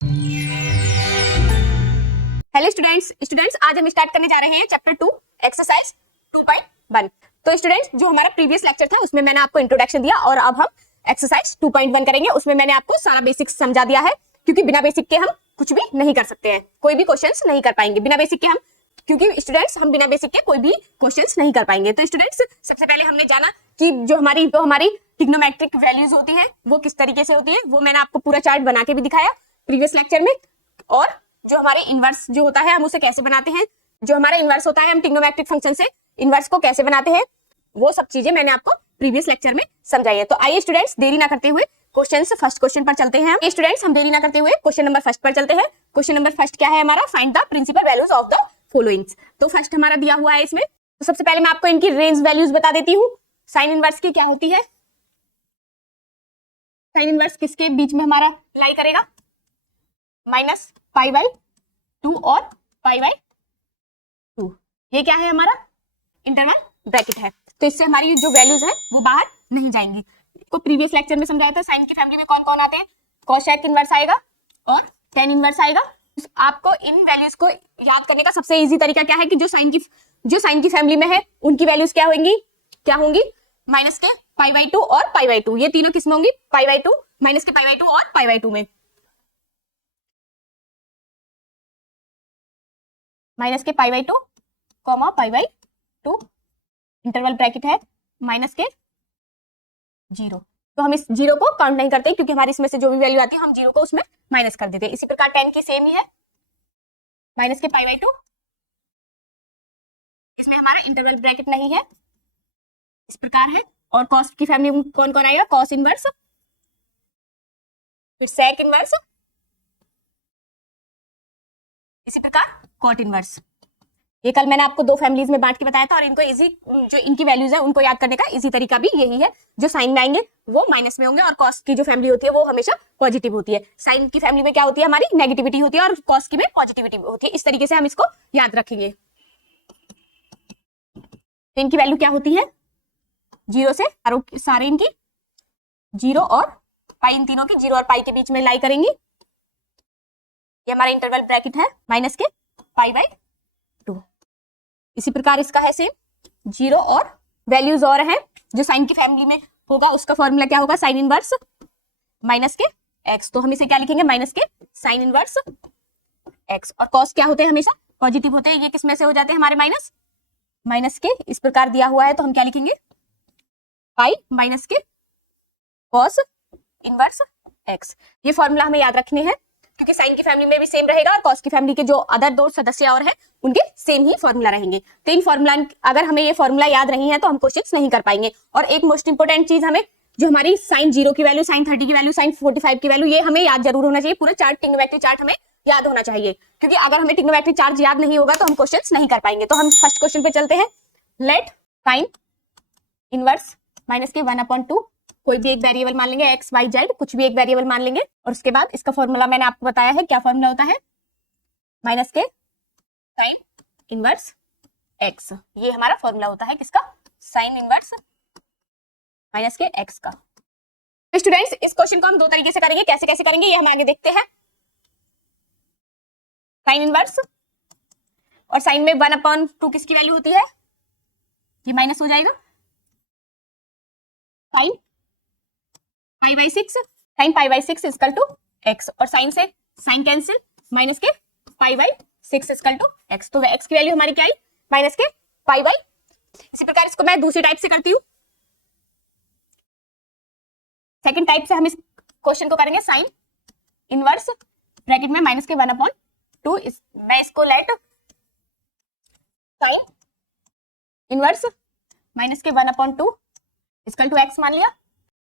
Hello students आज हम start करने जा रहे हैं चैप्टर 2 एक्सरसाइज 2.1। तो स्टूडेंट्स जो हमारा प्रीवियस लेक्चर था उसमें मैंने आपको इंट्रोडक्शन दिया और अब हम एक्सरसाइज 2.1 करेंगे। उसमें मैंने आपको सारा बेसिक्स समझा दिया है, क्योंकि बिना बेसिक के हम कुछ भी नहीं कर सकते हैं, कोई भी क्वेश्चंस नहीं कर पाएंगे बिना बेसिक के हम, क्योंकि स्टूडेंट्स हम बिना बेसिक के कोई भी क्वेश्चंस नहीं कर पाएंगे। तो स्टूडेंट्स सबसे पहले हमने जाना कि जो हमारी ट्रिग्नोमेट्रिक वैल्यूज होती है वो किस तरीके से होती है, वो मैंने आपको पूरा चार्ट बना के भी दिखाया प्रीवियस लेक्चर में। और जो हमारे इनवर्स जो होता है हम उसे कैसे बनाते हैं, जो हमारा इनवर्स होता है हम ट्रिग्नोमेट्रिक फंक्शन से इनवर्स को कैसे बनाते हैं, वो सब चीजें मैंने आपको प्रीवियस लेक्चर में समझाई है। तो आइए स्टूडेंट्स देरी ना करते हुए फर्स्ट क्वेश्चन पर चलते हैं। स्टूडेंट्स हम देरी ना करते हुए क्वेश्चन नंबर फर्स्ट पर चलते हैं। क्वेश्चन नंबर फर्स्ट क्या है हमारा, find the principal values of the followings. तो फर्स्ट हमारा दिया हुआ है इसमें। तो सबसे पहले मैं आपको इनकी रेंज वैल्यूज बता देती हूँ। साइन इनवर्स की क्या होती है, साइन इनवर्स किसके बीच में हमारा लाई करेगा, -π/2 और π/2। ये क्या है हमारा इंटरवल ब्रैकेट है, तो इससे हमारी जो वैल्यूज है वो बाहर नहीं जाएंगी। को प्रीवियस लेक्चर में समझाया था साइन की फैमिली में कौन कौन आते हैं, कोसेक इनवर्स आएगा और टेन इनवर्स आएगा। आपको इन वैल्यूज को याद करने का सबसे इजी तरीका क्या है कि जो साइन की फैमिली में है उनकी वैल्यूज क्या होंगी -π/2 और π/2। ये तीनों किसमें होंगी, π/2, -π/2 और π/2 में। -π/2, π/2 इंटरवल ब्रैकेट है -0। तो हम इस जीरो को काउंट नहीं करते क्योंकि हमारी इसमें से जो भी वैल्यू आती है हम जीरो को उसमें माइनस कर देते हैं। इसी प्रकार 10 की सेम ही है, -π/2, इसमें हमारा इंटरवल ब्रैकेट नहीं है, इस प्रकार है। और कॉस की फैमिली में कौन कौन आएगा, कॉस इनवर्स, फिर सेक इनवर्स, इसी प्रकार कॉट इनवर्स। ये कल मैंने आपको दो फैमिलीज में बांट के बताया था और इनको इजी जो इनकी वैल्यूज है उनको याद करने का इजी तरीका भी यही है। जो साइन में आएंगे वो माइनस में होंगे और कॉस की जो फैमिली होती है वो हमेशा पॉजिटिव होती है। साइन की फैमिली में क्या होती है हमारी नेगेटिविटी होती है और कॉस की में पॉजिटिविटी होती है। इस तरीके से हम इसको याद रखेंगे। तो इनकी वैल्यू क्या होती है, जीरो से सारे इनकी जीरो और पाई, इन तीनों की जीरो और पाई के बीच में लाई करेंगी। ये हमारा इंटरवल ब्रैकेट है -π/2। इसी प्रकार इसका है सेम, जीरो और वैल्यूज और हैं। जो साइन की फैमिली में होगा उसका फॉर्मूला क्या होगा, साइन इनवर्स -x। तो हम इसे क्या लिखेंगे, -sin इनवर्स x। और कॉस क्या होते हैं, हमेशा पॉजिटिव होते हैं। ये किस में से हो जाते हैं हमारे माइनस के। इस प्रकार दिया हुआ है तो हम क्या लिखेंगे, पाई -cos इनवर्स x। ये फॉर्मूला हमें याद रखने हैं क्योंकि साइन की फैमिली में भी सेम रहेगा और कॉस की फैमिली के जो अदर दो सदस्य और हैं उनके सेम ही फॉर्मूला रहेंगे। तो इन फॉर्मूला अगर हमें ये फॉर्मूला याद नहीं है तो हम क्वेश्चंस नहीं कर पाएंगे। और एक मोस्ट इंपोर्टेंट चीज, हमें जो हमारी साइन 0 की वैल्यू, साइन 30 की वैल्यू, साइन 45 की वैल्यू, ये हमें याद जरूर होना चाहिए। पूरा चार्ट, ट्रिग्नोमेट्रिक चार्ट हमें याद होना चाहिए, क्योंकि अगर हमें ट्रिग्नोमेट्रिक चार्ट याद नहीं होगा तो हम क्वेश्चंस नहीं कर पाएंगे। तो हम फर्स्ट क्वेश्चन पे चलते हैं। लेट साइन इनवर्स -1/2, कोई भी एक वेरिएबल मान लेंगे, x y z, कुछ भी एक वेरिएबल मान लेंगे। और उसके बाद इसका फॉर्मूला मैंने आपको बताया है, क्या फॉर्मूला होता है, -sin इनवर्स x। ये हमारा फॉर्मूला होता है किसका, साइन इनवर्स -x का। तो स्टूडेंट्स इस क्वेश्चन को हम दो तरीके से करेंगे, कैसे कैसे करेंगे ये हम आगे देखते हैं। साइन इनवर्स और साइन में 1/2 किसकी वैल्यू होती है, ये माइनस हो जाएगा, sine π/6, sine π/6 equal to x। और साइन से साइन कैंसिल, माइनस के π/6 इक्वल टू x। तो x की वैल्यू हमारी क्या आई, -π/। इसी प्रकार इसको मैं दूसरी टाइप से करती हूँ। सेकंड टाइप से हम इस क्वेश्चन को करेंगे, साइन इनवर्स ब्रैकेट में -1/2। मैं इसको let sine inverse -1/2 equal to x मान लिया।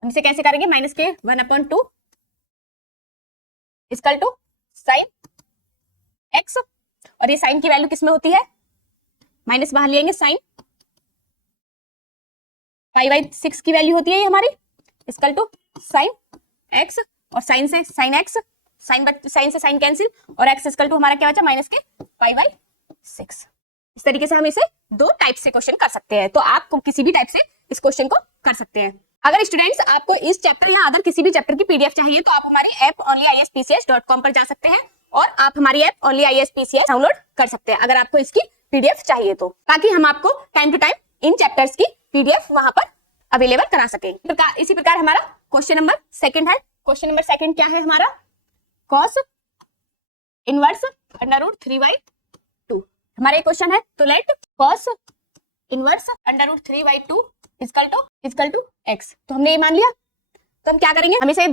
हम इसे कैसे करेंगे, -1/2 इक्वल टू साइन x। और ये साइन की वैल्यू किसमें होती है, माइनस बाहर लेंगे, साइन π/6 की वैल्यू होती है ये हमारी, इक्वल टू साइन x। और साइन से साइन x, साइन से साइन कैंसिल, और x इक्वल टू हमारा क्या बचा, -π/6। इस तरीके से हम इसे दो टाइप से क्वेश्चन कर सकते हैं। तो आप किसी भी टाइप से इस क्वेश्चन को कर सकते हैं। अगर स्टूडेंट्स आपको इस चैप्टर या अदर किसी भी चैप्टर की पीडीएफ चाहिए तो आप हमारी ऐप onlyispcs.com पर जा सकते हैं और आप हमारी ऐप onlyispcs डाउनलोड कर सकते हैं अगर आपको इसकी पीडीएफ चाहिए तो, ताकि हम आपको time to time in chapters की पीडीएफ वहां पर अवेलेबल करा सकें। इसी प्रकार हमारा क्वेश्चन नंबर सेकंड है। क्वेश्चन नंबर सेकंड क्या है हमारा? कॉस इनवर्स अंडर रूट 3/2 हमारा क्वेश्चन है। तो let cos inverse under root 3/2 equal to x. तो हमने ये मान लिया, तो हम क्या करेंगे, हम इसे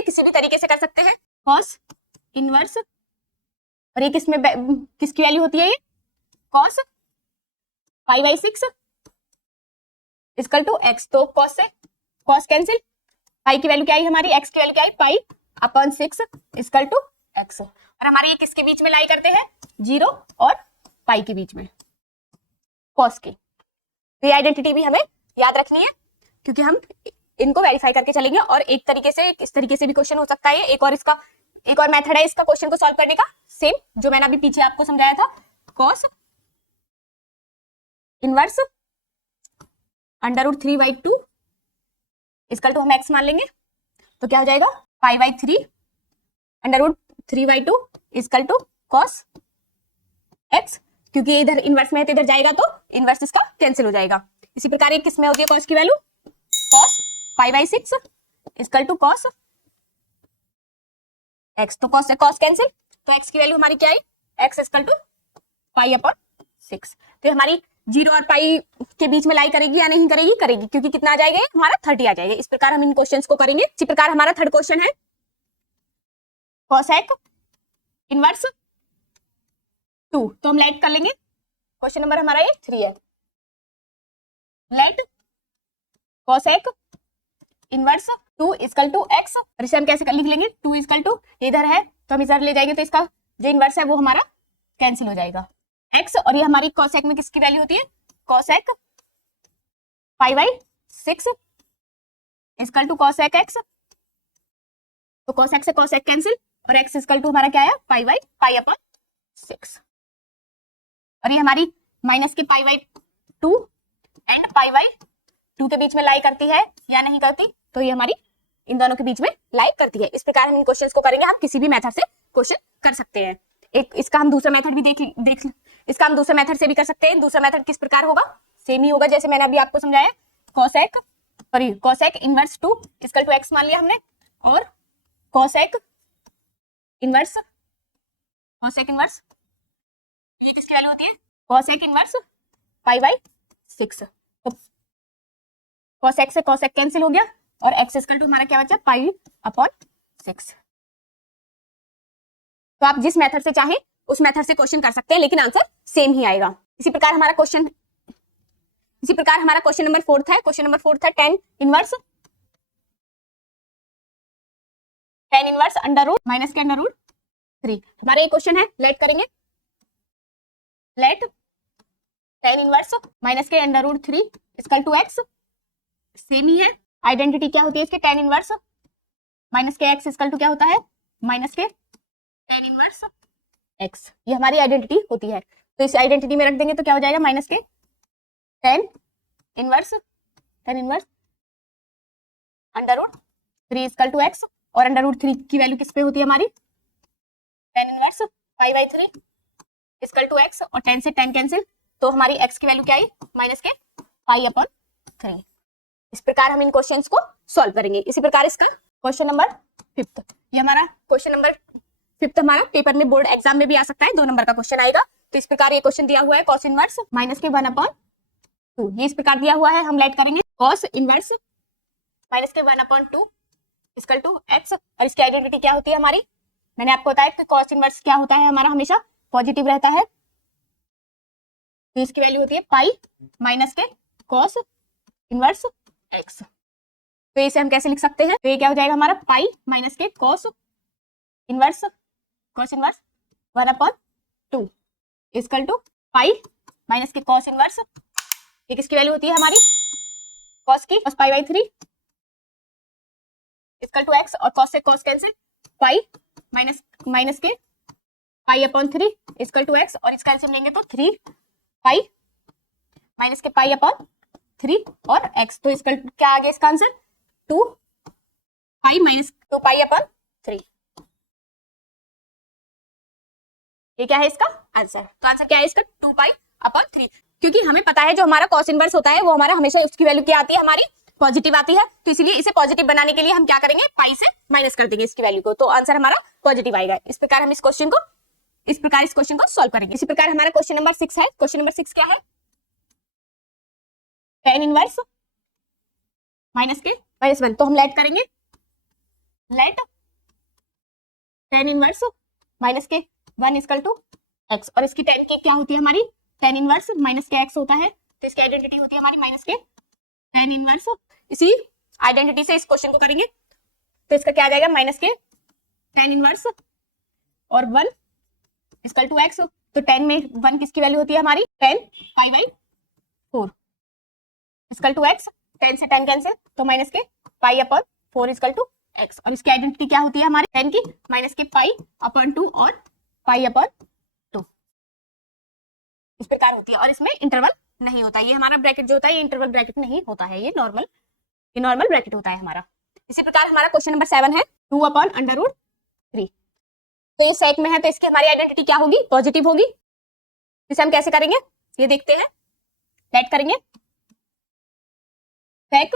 किसी भी तरीके से कर सकते हैं। कॉस इनवर्स और ये किसकी वैल्यू होती है? ये कॉस π/6 इक्वल टू एक्स। तो कॉस से कॉस कैंसिल, पाई की वैल्यू क्या आई हमारी, एक्स की वैल्यू क्या आई, π/6 इक्वल टू एक्स। और हमारे ये किसके बीच में लाई करते हैं? 0 और पाई के बीच में, कॉस के। तो ये आइडेंटिटी भी हमें याद रखनी है क्योंकि हम इनको वेरीफाई करके चलेंगे। और एक तरीके से इस तरीके से भी क्वेश्चन हो सकता है। एक और मेथड है इसका क्वेश्चन को सॉल्व करने का, सेम जो मैंने अभी पीछे आपको समझाया था। Cos inverse under root 3/2 equal to हम एक्स मान लेंगे, तो क्या हो जाएगा, π/3 under root 3/2 equal to cos x. क्योंकि इधर इनवर्स में है तो इधर जाएगा तो इनवर्स इसका कैंसिल हो जाएगा। इसी प्रकार किस में होती है कॉस की value, cos π/6 equal to cos x. तो कॉस से कॉस कैंसिल, तो एक्स की वैल्यू हमारी क्या है, एक्स इक्वल टू π/6। तो हमारी 0 और पाई के बीच में लाई करेगी या नहीं करेगी? करेगी, क्योंकि कितना आ जाएगा, हमारा 30 आ जाएगा। इस प्रकार हम इन क्वेश्चंस को करेंगे। इसी प्रकार हमारा थर्ड क्वेश्चन है कोसेक इनवर्स 2। तो हम लेट कर लेंगे, क्वेश्चन नंबर हमारा ये 3 है। Let cosec inverse 2 equal to x. और इसे हम कैसे लिख लेंगे, 2 इक्वल टू इधर है तो हम इधर ले जाएंगे तो इसका जो इनवर्स है वो हमारा कैंसिल हो जाएगा, एक्स। और ये हमारी कोसेक में किसकी वैल्यू होती है, cosec π/6 equal to cosec x. तो कोसेक से कोसेक कैंसिल और एक्स इक्वल टू हमारा क्या है, π/6। और ये हमारी माइनस के π/2 एंड π/2 के बीच में लाई करती है या नहीं करती? तो ये हमारी इन दोनों के बीच में लाई करती है। इस प्रकार हम इन क्वेश्चंस को करेंगे। हम किसी भी मेथड से क्वेश्चन कर सकते हैं। इसका हम दूसरा मेथड भी इसका हम दूसरे मेथड से भी कर सकते हैं। दूसरा मेथड किस प्रकार होगा, सेम ही होगा जैसे मैंने अभी आपको समझाया। Cosec inverse 2 equal to x मान लिया हमने, और कोसेक इनवर्स ये किसकी वैल्यू होती है, कोसेक इनवर्स π/6। तो कोसेक से कोसेक कैंसिल हो गया और एक्स इक्वल टू हमारा क्या बचा, π/6। तो आप जिस मेथड से चाहें उस मेथड से क्वेश्चन कर सकते हैं, लेकिन आंसर सेम ही आएगा। इसी प्रकार हमारा क्वेश्चन नंबर 4 है। क्वेश्चन नंबर 4 है tan inverse under root minus के अंडर रूट 3। हमारा ये क्वेश्चन है, लेट करेंगे। लेट tan इनवर्स माइनस के under root 3 equal to x. Same ही है, आइडेंटिटी क्या होती है इसके, tan इनवर्स माइनस के एक्स इक्वल टू क्या होता है, माइनस के tan इनवर्स एक्स। ये हमारी आइडेंटिटी होती है। तो इस आइडेंटिटी में रख देंगे तो क्या हो जाएगा, माइनस के tan inverse under root 3 equal to x. और अंडर रूट 3 की वैल्यू किस पे होती है हमारी, tan inverse π/3 equal to x. और tan से tan कैंसिल, तो हमारी x की वैल्यू क्या आई, माइनस के π/3। इस प्रकार हम इन क्वेश्चंस को सॉल्व करेंगे। इसी प्रकार इसका क्वेश्चन नंबर 5, ये हमारा क्वेश्चन नंबर 5 हमारा पेपर में बोर्ड एग्जाम में भी आ सकता है, 2 नंबर का क्वेश्चन आएगा। तो इस प्रकार ये क्वेश्चन दिया हुआ है, cos इनवर्स माइनस के 1/2। ये इस प्रकार दिया हुआ है, हम लेट करेंगे cos इनवर्स माइनस के 1/2 इक्वल टू x। और इसकी आइडेंटिटी क्या होती है हमारी, मैंने आपको बताया कि cos इनवर्स क्या होता है हमारा, हमेशा पॉजिटिव रहता है। तो इसकी वैल्यू होती है पाई माइनस के cos इनवर्स x। तो इसे हम कैसे लिख सकते हैं, तो ये क्या हो जाएगा हमारा, पाई माइनस के cos inverse 1/2 equal to pi minus के cos इनवर्स, ये किसकी वैल्यू होती है हमारी, cos की, cos π/3 इक्वल टू x। और cos से cos कैंसिल, पाई माइनस के π/3 इक्वल टू x। और इसका एलसीएम लेंगे तो 3 पाई माइनस के π/3 3 और x, तो इसका क्या आ गया इसका answer 2 pi minus 2 pi upon 3। ये क्या है इसका आंसर, तो आंसर क्या है इसका 2 पाई अपॉन 3। क्योंकि हमें पता है जो हमारा कॉस इनवर्स होता है वो हमारा हमेशा उसकी वैल्यू क्या आती है, हमारी पॉजिटिव आती है, तो इसलिए इसे पॉजिटिव बनाने के लिए हम क्या करेंगे, पाई से माइनस कर देंगे इसकी वैल्यू को, तो आंसर हमारा पॉजिटिव आएगा। इस प्रकार हम इस क्वेश्चन को सॉल्व करेंगे। इसी प्रकार हमारा क्वेश्चन नंबर 6 है। क्वेश्चन नंबर 6 क्या है, tan इनवर्स माइनस के माइनस 1, तो हम लेट करेंगे, लेट tan इनवर्स माइनस के 1 इक्वल टू x, और इसकी tan की क्या होती है हमारी, tan इनवर्स माइनस के x होता है, तो इसकी आइडेंटिटी होती है हमारी माइनस के tan इनवर्स। इसी आइडेंटिटी से इस क्वेश्चन को करेंगे, तो इसका क्या आ जाएगा, माइनस के tan इनवर्स और 1 इक्वल टू x, तो tan में 1 किसकी वैल्यू होती है हमारी, tan pi by 4 equal to x, tan से tan कैंसिल, तो माइनस के pi upon 4 equal to x, और इसकी आइडेंटिटी क्या होती है हमारी tan की, माइनस के पाई अपॉन 2 और पाई अपॉन 2 इस प्रकार होती है, और इसमें इंटरवल नहीं होता, ये हमारा ब्रैकेट जो होता है ये इंटरवल ब्रैकेट नहीं होता है, ये नॉर्मल ब्रैकेट होता है हमारा। इसी प्रकार हमारा क्वेश्चन नंबर 7 है 2 अपॉन अंडर रूट 3, तो ये सेक में है, तो इसकी हमारी आइडेंटिटी क्या होगी, पॉजिटिव होगी। इसे हम कैसे करेंगे ये देखते हैं, लेट करेंगे, sec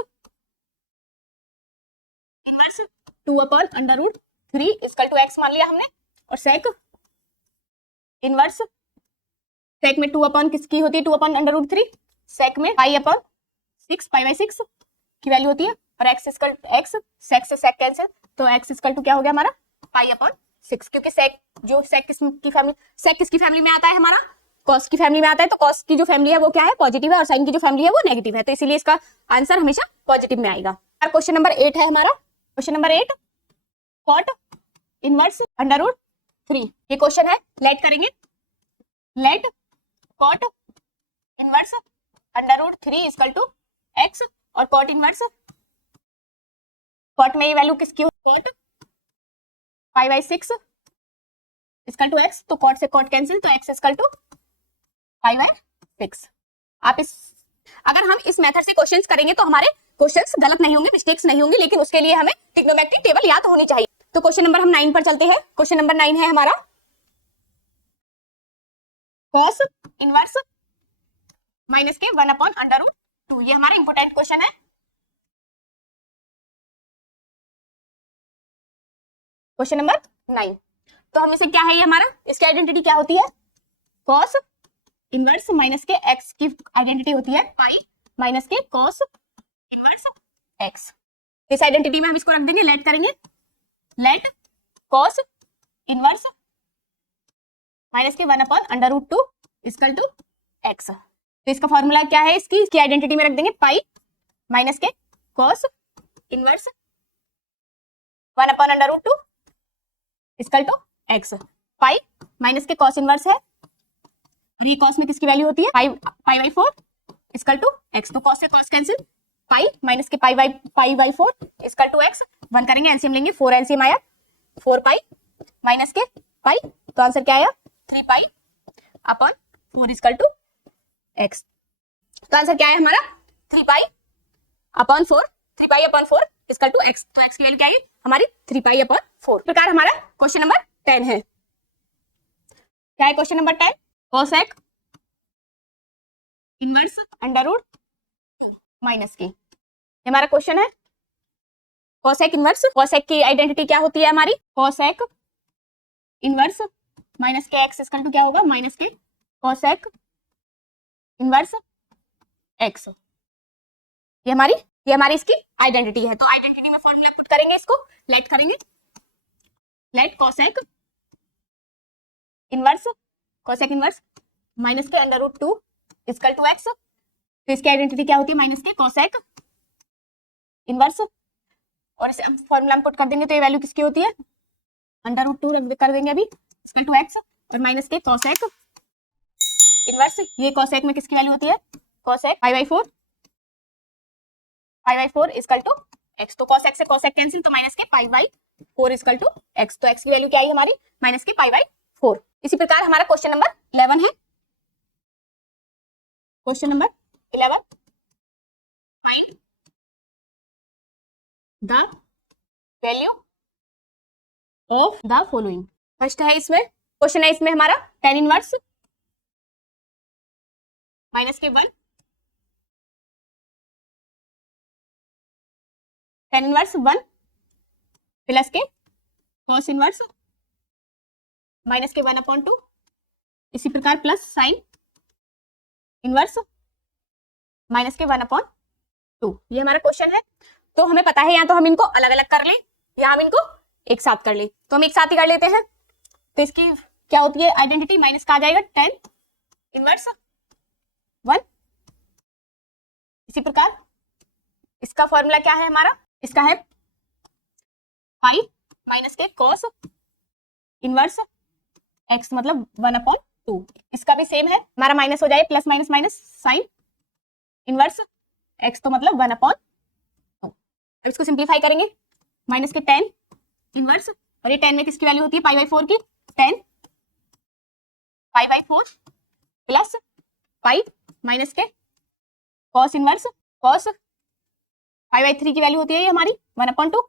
inverse 2 upon under root 3 equal to x मान लिया हमने, और सेक इनवर्स, सेक में 2 अपॉन किसकी होती है, 2 अपॉन अंडर रूट 3, सेक में पाई अपॉन 6 पाई बाई 6 की वैल्यू होती है, और x इक्वल x, सेक से सेक कैंसिल, तो x इक्वल टू क्या हो गया हमारा पाई अपॉन 6, क्योंकि सेक किसकी फैमिली में आता है, हमारा कॉस की फैमिली में आता है, तो कॉस की जो फैमिली है वो क्या है, पॉजिटिव है, और साइन की जो फैमिली है वो नेगेटिव है, तो इसीलिए इसका आंसर हमेशा पॉजिटिव में आएगा। क्वेश्चन नंबर 8 है हमारा, question number 8 cot inverse under root 3, ये क्वेश्चन है, लेट करेंगे, let cot inverse under root 3 equal to x, और कॉट इनवर्स, कॉट में ये वैल्यू किसकी हो, cot pi by 6 equal to x, तो कॉट से कॉट कैंसिल, तो x equal to pi by 6। आप अगर हम इस मेथड से क्वेश्चंस करेंगे तो हमारे क्वेश्चंस गलत नहीं होंगे, मिस्टेक्स नहीं होंगी, लेकिन उसके लिए हमें ट्रिग्नोमेट्रिक टेबल याद होनी चाहिए। तो क्वेश्चन नंबर हम 9 पर चलते हैं। क्वेश्चन नंबर 9 है हमारा कॉस इनवर्स माइनस के 1 अपॉन अंडर रूट 2, ये हमारा इंपोर्टेंट क्वेश्चन है। क्वेश्चन नंबर 9, तो हम इसे क्या है, ये हमारा इसकी आइडेंटिटी क्या होती है, कॉस इनवर्स माइनस के x की आइडेंटिटी होती है पाई माइनस के कॉस इनवर्स x, इस आइडेंटिटी में हम इसको रख देंगे, लेट करेंगे, लेट कॉस इनवर्स माइनस के 1 upon under root 2 equal to x, तो इसका फॉर्मूला क्या है, इसकी आइडेंटिटी में रख देंगे पाई माइनस के cos inverse 1 upon under root 2 equal to x, pi minus के कॉस इनवर्स है, और ये कॉस में किसकी वैल्यू होती है, pi by 4 equal to x, तो कॉस से कॉस कैंसिल, पाई माइनस के pi by 4 equal to x, 1 करेंगे, एलसीएम लेंगे, 4 एलसीएम आया, 4 पाई माइनस के पाई, तो आंसर क्या आया 3 pi upon 4 equal to x, तो आंसर क्या है हमारा 3 pi upon 4 equal to x, तो x की वैल्यू क्या है हमारी 3 पाई अपॉन 4। प्रकार हमारा क्वेश्चन नंबर 10 है, क्या है question number 10, cosec inverse under root minus की, हमारा क्वेश्चन है कोसेक इनवर्स, कोसेक की आइडेंटिटी क्या होती है हमारी, कोसेक इनवर्स माइनस के x इक्वल टू क्या होगा, माइनस के कोसेक इनवर्स x, ये हमारी इसकी आइडेंटिटी है, तो आइडेंटिटी में फॉर्मूला पुट करेंगे, इसको लेट करेंगे, लेट कोसेक इनवर्स माइनस के under root 2 equal to x, तो इसकी आइडेंटिटी क्या होती है, माइनस के कोसेक इनवर्स, और इसे हम फॉर्मूला में पुट कर देंगे, तो ये वैल्यू किसकी होती है, अंडर रूट 2 कर देंगे अभी इक्वल टू x, और माइनस के कोसेक इनवर्स, ये कोसेक में किसकी वैल्यू होती है, cosec pi by 4 equal to x, तो कोसेक से कोसेक कैंसिल, तो माइनस के pi by 4 equal to x, तो x की वैल्यू क्या आई हमारी माइनस के पाई बाई 4। इसी प्रकार हमारा क्वेश्चन नंबर 11 है, question number 11 find the value of the following. First है इसमें क्वेश्चन है इसमें हमारा tan इनवर्स माइनस के 1, tan इनवर्स 1 प्लस के cos इनवर्स माइनस के 1/2, इसी प्रकार प्लस साइन इनवर्स माइनस के 1/2। ये हमारा क्वेश्चन है। तो हमें पता है या तो हम इनको अलग अलग कर लें या हम इनको एक साथ कर लें, तो हम एक साथ ही कर लेते हैं। तो इसकी क्या होती है आइडेंटिटी, माइनस का आ जाएगा tan इनवर्स 1। इसी प्रकार इसका फॉर्मूला क्या है हमारा, इसका है पाई माइनस के cos इनवर्स x मतलब 1/2। इसका भी सेम है, हमारा माइनस हो जाए plus minus minus sign inverse x तो मतलब 1/2। अब इसको सिंप्लीफाई करेंगे, माइनस के tan इनवर्स, और ये tan में किसकी वैल्यू होती है पाई/4 की, tan पाई/4 प्लस पाई माइनस के cos इनवर्स, cos पाई/3 की वैल्यू होती है ये हमारी 1/2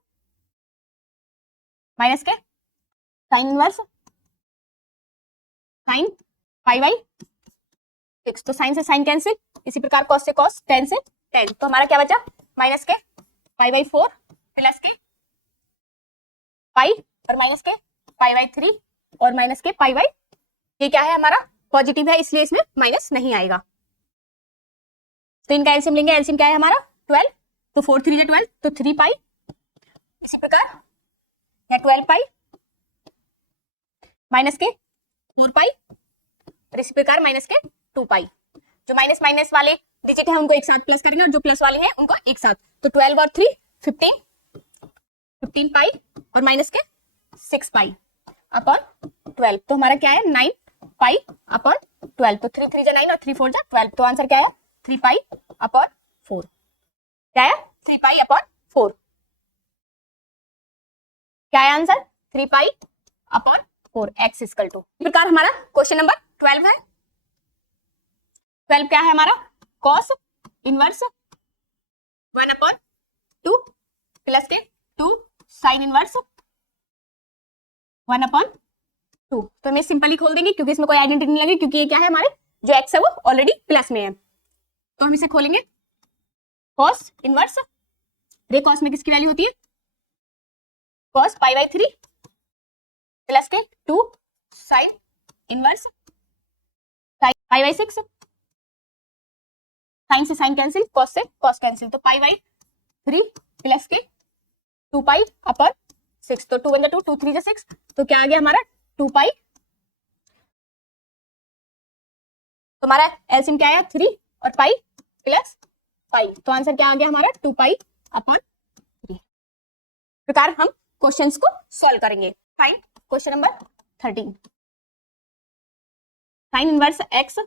माइनस के साइन इनवर्स साइन पाई/6, तो साइन से साइन कैंसिल, इसी प्रकार cos से cos, tan से tan, तो हमारा क्या बचा माइनस के पाई/4 प्लस के पाई और माइनस के पाई/3 और माइनस के पाई/, ये क्या है हमारा पॉजिटिव है इसलिए इसमें माइनस नहीं आएगा। तो इनका एलसीएम लेंगे, एलसीएम क्या है हमारा 12, तो 4 3 जा 12, तो 3 पाई, इसी प्रकार या 12 पाई माइनस के 4 पाई और इसी प्रकार माइनस के 2 पाई। जो माइनस माइनस वाले डिजिट है उनको एक साथ प्लस करेंगे और जो प्लस वाले हैं उनको एक साथ, तो 12 और 3 15 पाई और माइनस के 6 पाई अपॉन 12, तो हमारा क्या है 9 पाई अपॉन 12, तो 3 3 जा 9 और 3 4 जा 12, तो आंसर क्या है 3 पाई अपॉन 4, क्या है 3 पाई अपॉन 4, क्या है answer 3 pi upon 4 x equal to. इस प्रकार हमारा क्वेश्चन नंबर 12 है। 12 क्या है हमारा cos इनवर्स 1/2 प्लस के 2 साइन इनवर्स 1/2, तो हमें सिंपली खोल देंगे क्योंकि इसमें कोई आइडेंटिटी नहीं लगी, क्योंकि ये क्या है हमारे जो x है वो ऑलरेडी प्लस में है, तो हम इसे खोलेंगे cos इनवर्स, रे cos में किसकी वैल्यू होती है cos पाई/3 प्लस के 2 साइन इनवर्स पाई/6, साइन से साइन कैंसिल, cos से cos कैंसिल, तो पाई/3 प्लस के 2 पाई अपॉन 6, तो 2 1 2 2 3 जा 6, तो क्या आ गया हमारा 2 पाई, तो हमारा एलसीएम क्या आया 3 और पाई प्लस पाई, तो आंसर क्या आ गया हमारा 2 पाई अपॉन 3। प्रकार हम क्वेश्चंस को सॉल्व करेंगे। Fine question number 13, sine inverse x,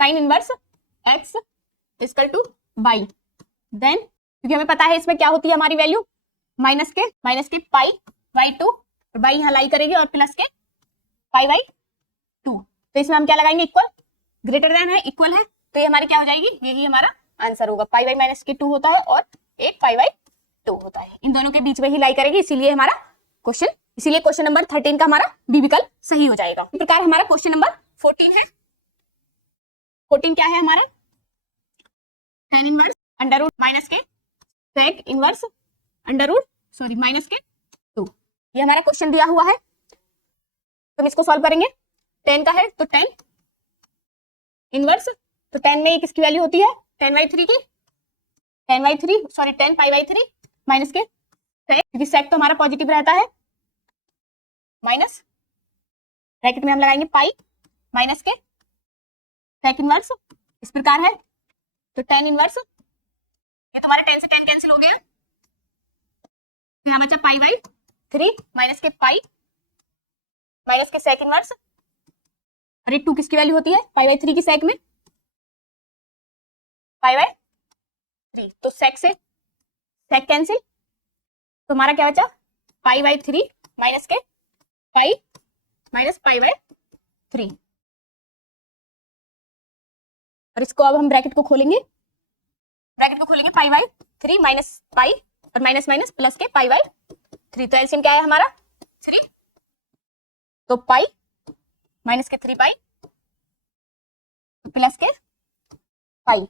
sine inverse x equal to y, then क्योंकि हमें पता है इसमें क्या होती है हमारी वैल्यू माइनस के पाई/2 और y यहाँ लाई करेंगे और प्लस के पाई/2, तो इसमें हम क्या लगाएंगे इक्वल, ग्रेटर देन है इक्वल है, तो ये हमारी क्या हो जाएगी, यही हमारा आंसर होगा, पाई/-2 होता है और एक पाई/2 होता है, इन दोनों के बीच में ही लाई करेंगे, इसीलिए हमारा क्वेश्चन, इसीलिए क्वेश्चन नंबर 13 का हमारा बी विकल्प सही हो जाएगा। इस प्रकार हमारा क्वेश्चन नंबर 14 है। 14 क्या है हमारा tan inverse under root minus के sec inverse under root minus के 2, ये हमारा क्वेश्चन दिया हुआ है, तो हम इसको सॉल्व करेंगे। tan का है तो tan इनवर्स, तो tan में किसकी वैल्यू होती है tan/3 की, tan पाई/3 माइनस के sec, क्योंकि sec तो हमारा पॉजिटिव रहता है, माइनस ब्रैकेट में हम लगाएंगे पाई माइनस के sec इनवर्स, इस प्रकार है, तो tan इनवर्स, ये तुम्हारा tan से tan कैंसिल हो गया, तो यहाँ बचा पाई/3 माइनस के पाई माइनस के sec इनवर्स, और ये 2 किसकी वैल्यू होती है पाई/3 की sec में, पाई/3, तो sec से sec कैंसिल, तो हमारा क्या बचा पाई/3 माइनस के पाई माइनस पाई/3, और इसको अब हम ब्रैकेट को खोलेंगे पाई बाई 3 माइनस पाई और माइनस माइनस प्लस के पाई बाई 3। तो एलसीएम क्या है हमारा 3, तो पाई माइनस के 3 पाई प्लस के पाई,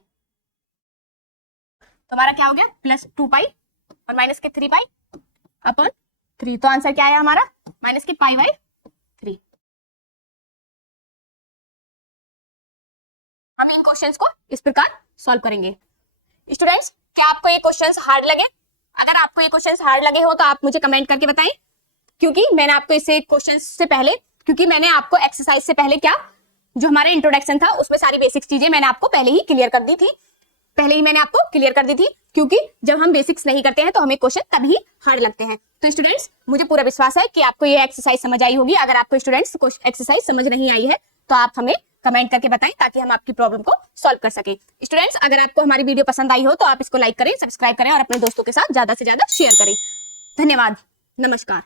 तो हमारा क्या हो गया प्लस 2 पाई और माइनस के 3 पाई अपन 3। तो आंसर क्या है हमारा माइनस के पाई बाई 3। हम इन क्वेश्चंस को इस प्रकार सॉल्व करेंगे। स्टूडेंट्स, क्या आपको ये क्वेश्चंस हार्ड लगे? अगर आपको ये क्वेश्चंस हार्ड लगे हो तो आप मुझे कमेंट करके बताएं, क्योंकि मैंने आपको इसे क्वेश्चंस से पहले, क्योंकि मैंने आपको एक्सरसाइज से पहले क्या जो हमारे इंट्रोडक्शन था उसमें सारी बेसिक्स चीजें मैंने आपको पहले ही क्लियर कर दी थी, क्योंकि जब हम बेसिक्स नहीं करते हैं तो हमें क्वेश्चन तभी हार्ड लगते हैं। तो स्टूडेंट्स, मुझे पूरा विश्वास है कि आपको ये एक्सरसाइज समझ आई होगी। अगर आपको स्टूडेंट्स एक्सरसाइज समझ नहीं आई है तो आप हमें कमेंट करके बताएं ताकि हम आपकी प्रॉब्लम को सॉल्व कर सके। स्टूडेंट्स, अगर आपको हमारी वीडियो पसंद आई हो तो आप इसको लाइक करें, सब्सक्राइब करें और अपने दोस्तों के साथ ज्यादा से ज्यादा शेयर करें। धन्यवाद, नमस्कार।